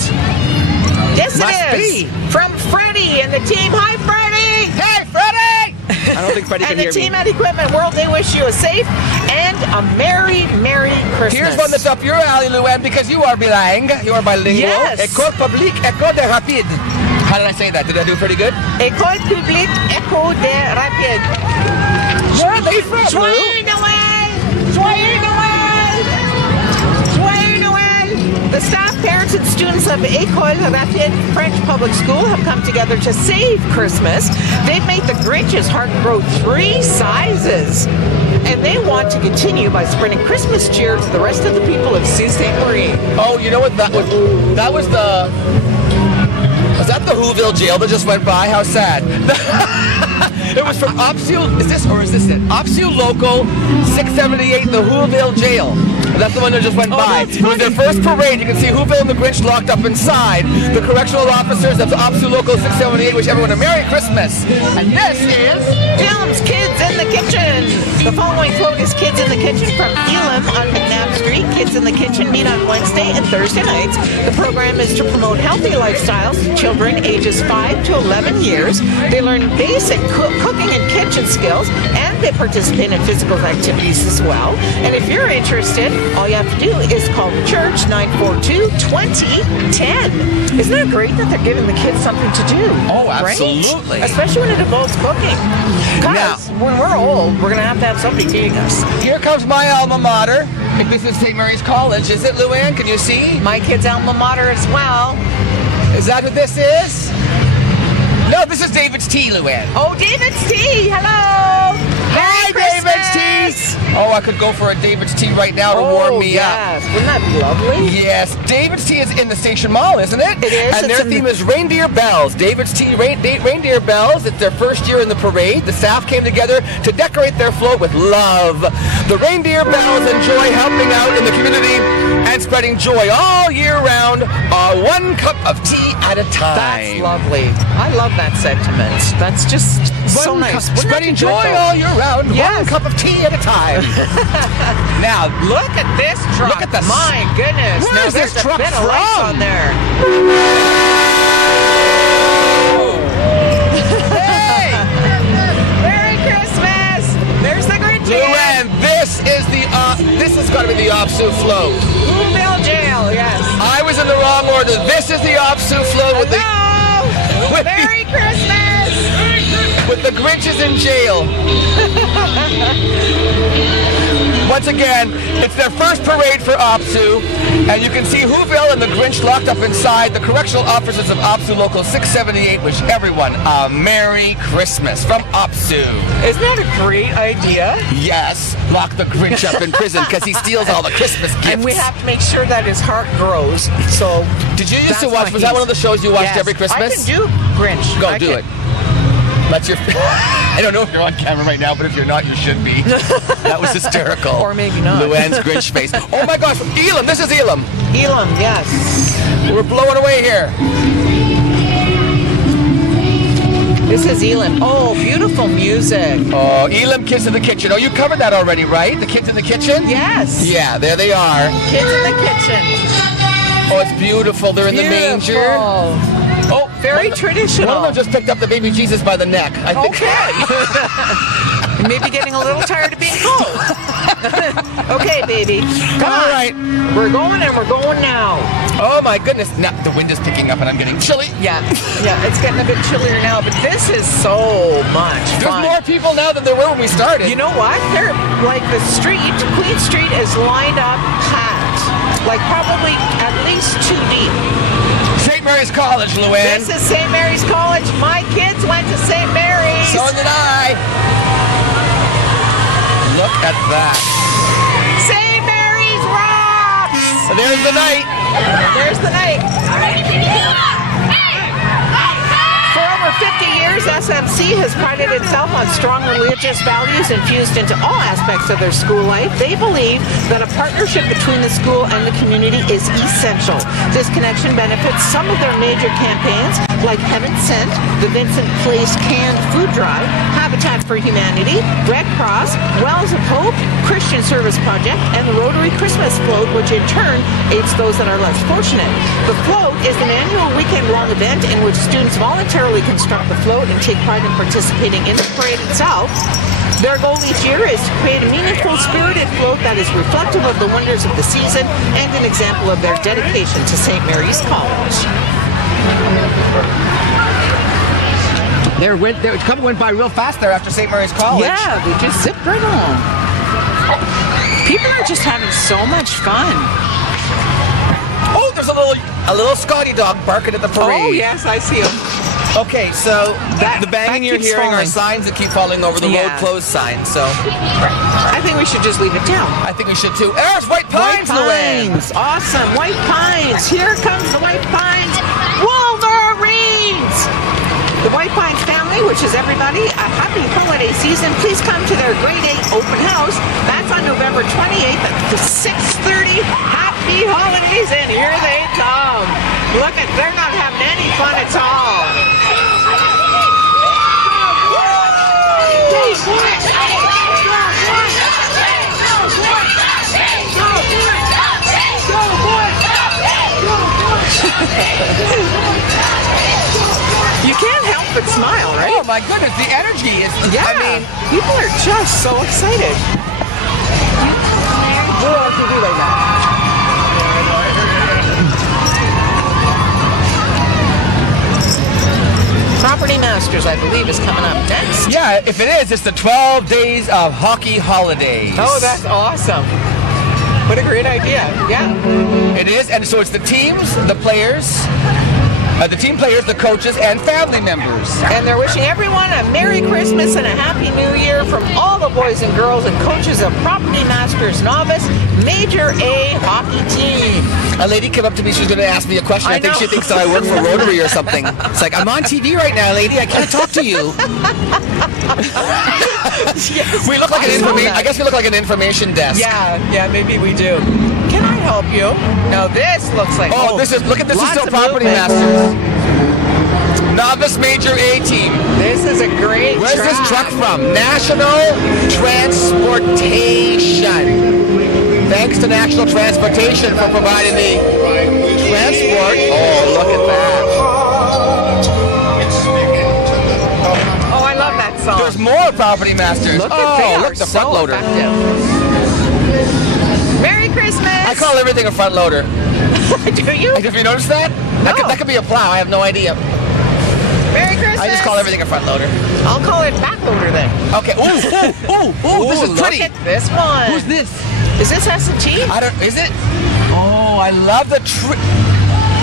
Yes, Must it is. be. From Freddie and the team. Hi, Freddie! Hey, Freddie! I don't think Freddie can And the hear me. team at Equipment World, they wish you a safe and a Merry, Merry Christmas. Here's one that's up your alley, Luann, because you are bilingue. You are bilingual. Yes. École publique, école de rapide. How did I say that? Did I do pretty good? École publique, École de Rapide. Where are they from, Lou? Joyeux Noël! Joyeux Noël! Joyeux Noël! The staff, parents, and students of École Rapide French Public School have come together to save Christmas. They've made the Grinch's heart grow 3 sizes. And they want to continue by spreading Christmas cheer to the rest of the people of Sault Ste. Marie. Oh, you know what that was? That was the... Was that the Whoville jail that just went by? How sad. It was from OPSU, is this it? OPSU Local 678, the Whoville Jail. That's the one that just went by. It was their first parade. You can see Whoville and the Grinch locked up inside. The correctional officers of the OPSU Local 678 wish everyone a Merry Christmas. And this is Films Kids in the Kitchen. The following float is Kids in the Kitchen from Elam on McNabb Street. Kids in the Kitchen meet on Wednesday and Thursday nights. The program is to promote healthy lifestyles to children ages 5 to 11 years. They learn basic cooking and kitchen skills, and they participate in physical activities as well. And if you're interested, all you have to do is call the church, 942-2010. Isn't that great that they're giving the kids something to do? Oh, absolutely. Right? Especially when it involves cooking. Because when we're old, we're going to have somebody feeding us. Here comes my alma mater. This is St. Mary's College. Is it, Luann? Can you see? My kid's alma mater as well. Is that what this is? No, this is David's Tea, Luann. Oh, David's Tea. Hello. Hi, David's Tea. Oh, I could go for a David's Tea right now to warm me up. Wouldn't that be lovely? Yes. David's Tea is in the Station Mall, isn't it? It is. And their theme is Reindeer Bells. David's Tea, Reindeer Bells. It's their first year in the parade. The staff came together to decorate their float with love. The Reindeer Bells enjoy helping out in the community and spreading joy all year round, one cup of tea at a time. That's lovely. I love that sentiment. That's just so nice. Spreading joy all year round, one cup of tea at a time. Now, look at this truck. Look at the... My goodness. Where is this truck from? On there. Hey! Merry Christmas! There's the Grinch. Luann, this has got to be the OPSU float. Whoville Jail, yes. I was in the wrong order. This is the OPSU float with Merry Christmas! With the Grinches in jail. Once again, it's their first parade for OPSU, and you can see Whoville and the Grinch locked up inside. The correctional officers of OPSU Local 678 wish everyone a Merry Christmas from OPSU. Isn't that a great idea? Yes, lock the Grinch up in prison because he steals all the Christmas gifts. And we have to make sure that his heart grows. So, did you used to watch? Was that one of the shows you watched every Christmas? I can do Grinch. Go do it. Let your. I don't know if you're on camera right now, but if you're not, you should be. That was hysterical. Or maybe not. Luann's Grinch face. Oh my gosh, Elam. This is Elam. Elam, yes. We're blowing away here. This is Elam. Oh, beautiful music. Oh, Elam Kids in the Kitchen. Oh, you covered that already, right? The Kids in the Kitchen? Yes. Yeah, there they are. Kids in the Kitchen. Oh, it's beautiful. They're in the manger. Oh, very traditional. One of them just picked up the baby Jesus by the neck. I think. Okay. Maybe getting a little tired of being cold. Okay, baby. Come on. Right. We're going and we're going now. Oh my goodness. Now, the wind is picking up and I'm getting chilly. Yeah, it's getting a bit chillier now, but this is so much fun. There's more people now than there were when we started. You know what? They're like the street, Queen Street is lined up packed. Like probably at least 2 deep. St. Mary's College, Luann. This is St. Mary's College. My kids went to St. Mary's. So did I. Look at that. St. Mary's rocks. There's the night. There's the night. For over 50 years, SMC has prided itself on strong religious values infused into all aspects of their school life. They believe that a partnership between the school and the community is essential. This connection benefits some of their major campaigns, like Heaven Sent, the Vincent Place Canned Food Drive, Habitat for Humanity, Red Cross, Wells of Hope, Christian Service Project, and the Rotary Christmas Float, which in turn aids those that are less fortunate. The float is an annual weekend-long event in which students voluntarily construct the float and take pride in participating in the parade itself. Their goal each year is to create a meaningful, spirited float that is reflective of the wonders of the season and an example of their dedication to St. Mary's College. It went by real fast there after St. Mary's College. Yeah, they just zipped right on. People are just having so much fun. Oh, there's a little Scotty dog barking at the parade. Oh yes, I see him. Okay, so the banging you're hearing are signs that keep falling over, the road closed signs. So I think we should just leave it down. I think we should too. There's White Pines, White Pines. Awesome, White Pines. Here comes the White Pines Wolverines. The White Pines family, which is wishes everybody a happy holiday season. Please come to their grade 8 open house. That's on November 28th at 6:30. Happy holidays, and here they come. Look at, they're not having any fun at all. You can't help but smile, right? Oh my goodness, the energy is, Yeah, I mean, people are just so excited. We're on TV right now. Property Masters, I believe, is coming up next. yeah, if it is, it's the 12 days of hockey holidays. Oh, that's awesome. What a great idea. Yeah. It is, and so it's the teams, the players, the coaches, and family members. And they're wishing everyone a Merry Christmas and a Happy New Year from all the boys and girls and coaches of Property Masters Novice Major A Hockey Team. A lady came up to me, she was going to ask me a question. I think know. she thinks that I work for Rotary or something. It's like, I'm on TV right now, lady. I can't talk to you. Yes, We look like an information. I guess we look like an information desk. Yeah, maybe we do. Can I help you? No, this looks like. Oh, this is, look at this, is lots still of Property movement. Masters. Novice Major A Team. This is a great Where's this truck from? National Transportation. Thanks to National Transportation for providing the transport. Oh, look at that. Oh, I love that song. There's more Property Masters. Look at they look are the so front loader. effective. Merry Christmas. I call everything a front loader. Do you? Have you noticed that? No. That could be a plow. I have no idea. Merry Christmas. I just call everything a front loader. I'll call it back loader then. Okay. Ooh, this is Look pretty. at this one. Who's this? Is this S&T? Is it? Oh, I love the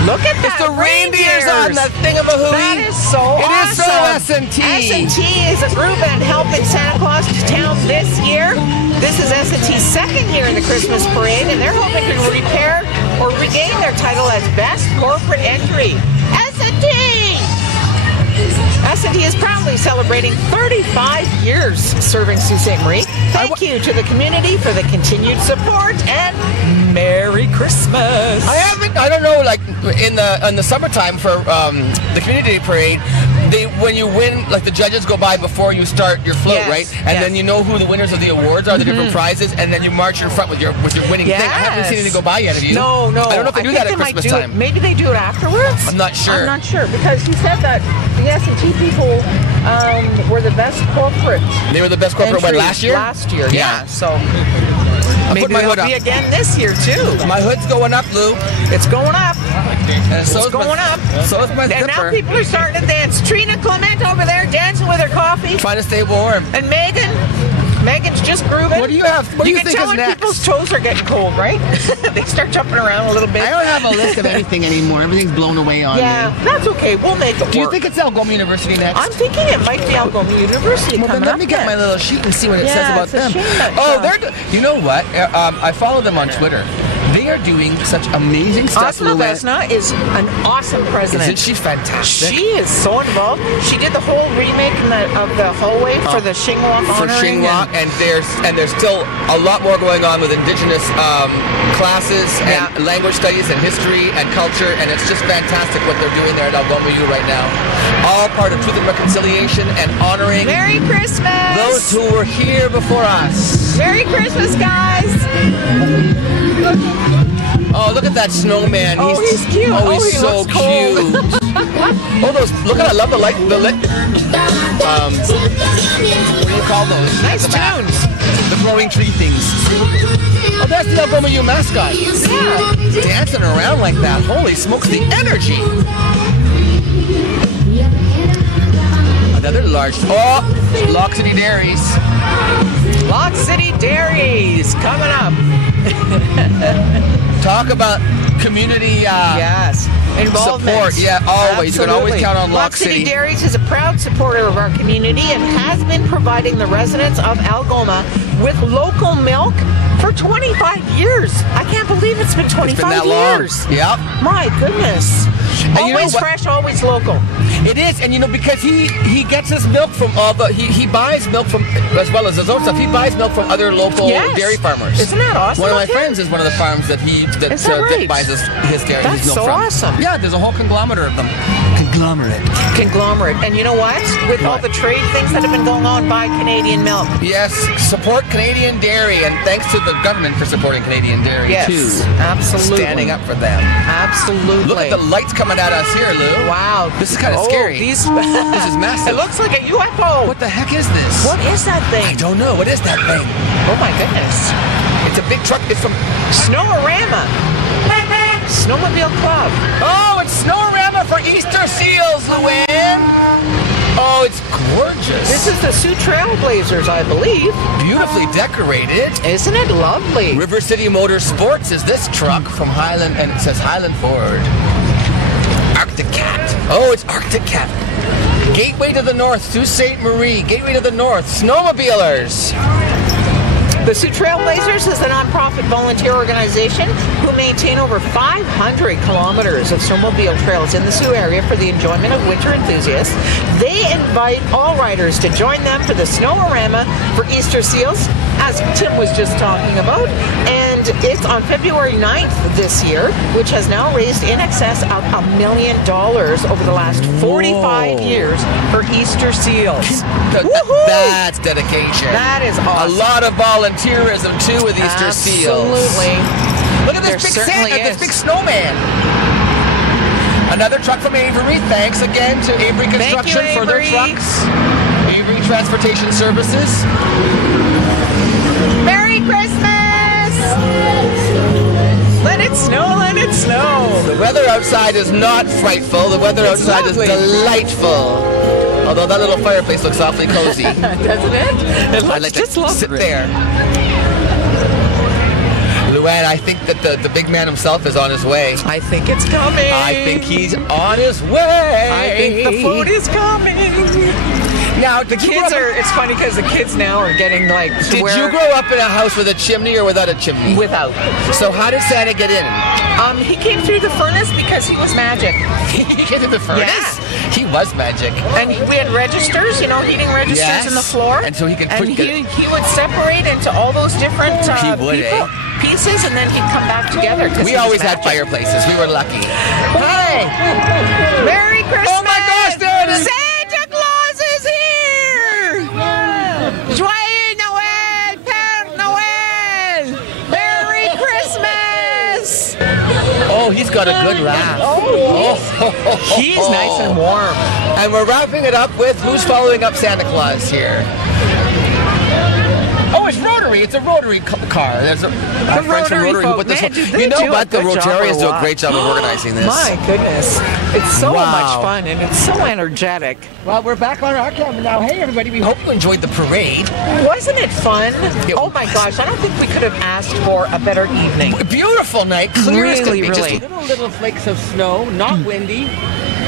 Look at It's that. the reindeers on the thingamahooey. That is so It is so awesome. S&T. S&T is a group and helping Santa Claus to town this year. This is S&T's second year in the Christmas parade, and they're hoping to repair or regain their title as Best Corporate Entry. S&T! S&T is proudly celebrating 35 years serving Sault Ste. Marie. Thank you to the community for the continued support, and Merry Christmas. I don't know, like in the summertime for the community parade, when you win, like the judges go by before you start your float, Yes, right? And yes. then you know who the winners of the awards are, the different prizes, and then you march in front with your winning thing. I haven't seen anything go by yet. Have you? No. I don't know if they do that at Christmas time. Maybe they do it afterwards. I'm not sure. I'm not sure because he said that the S&T people were the best corporate. They were the best corporate one last year? Last year, yeah. So maybe put my it'll hood up. be again this year too. My hood's going up, Lou. It's going up. And so It's going up. So is my And now zipper. people are starting to dance. Trina Clement over there dancing with her coffee. Trying to stay warm. And Megan's just grooving. What do you have? What do you can think tell is when next? people's toes are getting cold, right? They start jumping around a little bit. I don't have a list of anything anymore. Everything's blown away on Yeah, me. that's okay. We'll make it work. Do you think it's Algoma University next? I'm thinking it might be Algoma University Well, then coming let up me get my next. little sheet and see what it Yeah, says about it's a them. shame that, Oh, you know what? I follow them on Twitter. They are doing such amazing stuff. Asma Louette. Vesna is an awesome president. Isn't she fantastic? She is so involved. She did the whole remake of the hallway for the Shingwalk for honoring. Shingwalk, and there's still a lot more going on with Indigenous classes and language studies and history and culture, and it's just fantastic what they're doing there at Algoma U right now. All part of Truth and Reconciliation and honoring Merry Christmas! those who were here before us. Merry Christmas, guys! Oh, look at that snowman. Oh, he's cute. Oh, Oh, he's he so looks cold. cute. Oh, I love the lit. What do you call those? Nice At the back. tunes. The growing tree things. Oh, that's the Algoma U mascot. Yeah. Dancing around like that. Holy smokes, the energy. Another large. Oh, Lock City Dairies. Lock City Dairies coming up. Talk about community Yes. Involvement. support. Yeah, always. You can always Absolutely. count on Lock City City. Dairies is a proud supporter of our community and has been providing the residents of Algoma with local milk for 25 years. I can't believe it's been 25 It's been that years. long. Yep. My goodness. And you know Always what? fresh, always local. It is, and you know, because he gets his milk from all the, he buys milk from, as well as his own stuff, he buys milk from other local Yes. dairy farmers. Isn't that awesome? One of my of him? friends is one of the farms that Is that Dick right? buys his dairy That's his milk so from. awesome. Yeah, there's a whole conglomerate of them. Conglomerate. And you know what? With all the trade things that have been going on, buy Canadian milk. Yes, support Canadian dairy, and thanks to the government for supporting Canadian dairy Yes, too. absolutely. Standing up for them. Absolutely. Look at the lights coming at us here, Lou. Wow. This is kind of scary. This is massive. It looks like a UFO. What the heck is this? What is that thing? I don't know. What is that thing? Oh my goodness. It's a big truck. It's from Snoworama. Snowmobile Club. Oh, it's Snoworama for Easter seals, Luann. Oh, it's gorgeous. This is the Sioux Trailblazers, I believe. Beautifully decorated. Isn't it lovely? River City Motorsports is this truck from Highland, and it says Highland Ford. Arctic Cat. Oh, it's Arctic Cat. Gateway to the North, Sault Ste. Marie. Gateway to the North, Snowmobilers. The Sioux Trailblazers is a nonprofit volunteer organization who maintain over 500 kilometers of snowmobile trails in the Sioux area for the enjoyment of winter enthusiasts. They invite all riders to join them for the Snoworama for Easter seals, as Tim was just talking about. And it's on February 9th this year, which has now raised in excess of $1 million over the last 45 years for Easter seals. Woohoo! That's dedication. That is awesome. A lot of volunteerism too with Easter seals. Absolutely. Look at this There big certainly Santa, this is. big snowman. Another truck from Avery. Thanks again to Avery Construction for their Avery. trucks. Avery Transportation Services. Merry Christmas! Let it snow, let it snow. The weather outside is not frightful. The weather It's outside lovely. is delightful. Although that little fireplace looks awfully cozy. Doesn't it? It looks I'd like just to lovely. sit there. Luann, I think that the big man himself is on his way. I think it's coming. I think he's on his way. I think the food is coming. Now, The kids are, it's funny because the kids now are getting like, to Did where, you grow up in a house with a chimney or without a chimney? without. So how did Santa get in? He came through the furnace because he was magic. He came in the furnace? He was magic. And we had registers, heating registers Yes. in the floor. And so he could And put- he would separate into all those different He would, people, pieces, and then he'd come back together. 'cause We he was always had magic. fireplaces. We were lucky. Hey! Merry Christmas! Oh my gosh, there it is! Santa Claus is here! Joyeux Noël, Père Noël! Merry Christmas! Oh, he's got a good wrap. He's nice and warm. And we're wrapping it up with who's following up Santa Claus here. Oh, it's Rotary. It's a Rotary car. There's our friends from Rotary Rotary who folk, put this man, on. do they You know do a what? The good job Rotarians or do a what? great job of organizing this. My goodness. It's so Wow. much fun and it's so energetic. Well, we're back on our camera now. Hey, everybody. We hope you enjoyed the parade. Wasn't it fun? It Oh my gosh, I don't think we could have asked for a better evening. Beautiful night. Clear as could Really, be. really. Just little flakes of snow, not windy.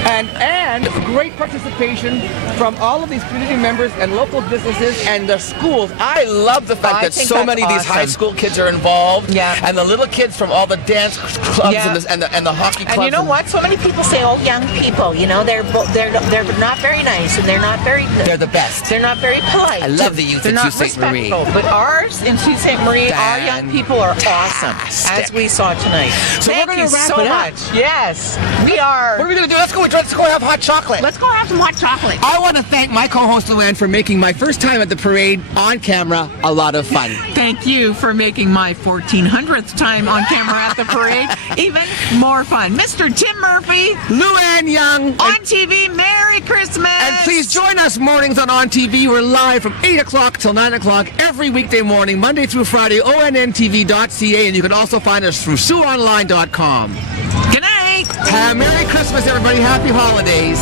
And great participation from all of these community members and local businesses and the schools. I love the fact I that think so that's many of these high awesome. school kids are involved. Yeah. And the little kids from all the dance clubs Yeah. and the hockey clubs. And you know what? So many people say, "Oh, young people, they're not very nice and they're not very They're the best. They're not very polite. I love the youth They're in not Sault Ste. Marie. respectful." But ours in Sault Ste. Marie, our young people are awesome, Fantastic. as we saw tonight. So Thank we're gonna you wrap so it up. much. Yes, we are. What are we going to do? Let's go have hot chocolate. Let's go have some hot chocolate. I want to thank my co-host Luann for making my first time at the parade on camera a lot of fun. Thank you for making my 1400th time on camera at the parade even more fun. Mr. Tim Murphy, Luann Young. on TV, Merry Christmas! And please join us mornings on ONNtv. We're live from 8 o'clock till 9 o'clock every weekday morning, Monday through Friday, ONNtv.ca, and you can also find us through SiouxOnline.com. Good night! Merry Christmas, everybody. Happy holidays.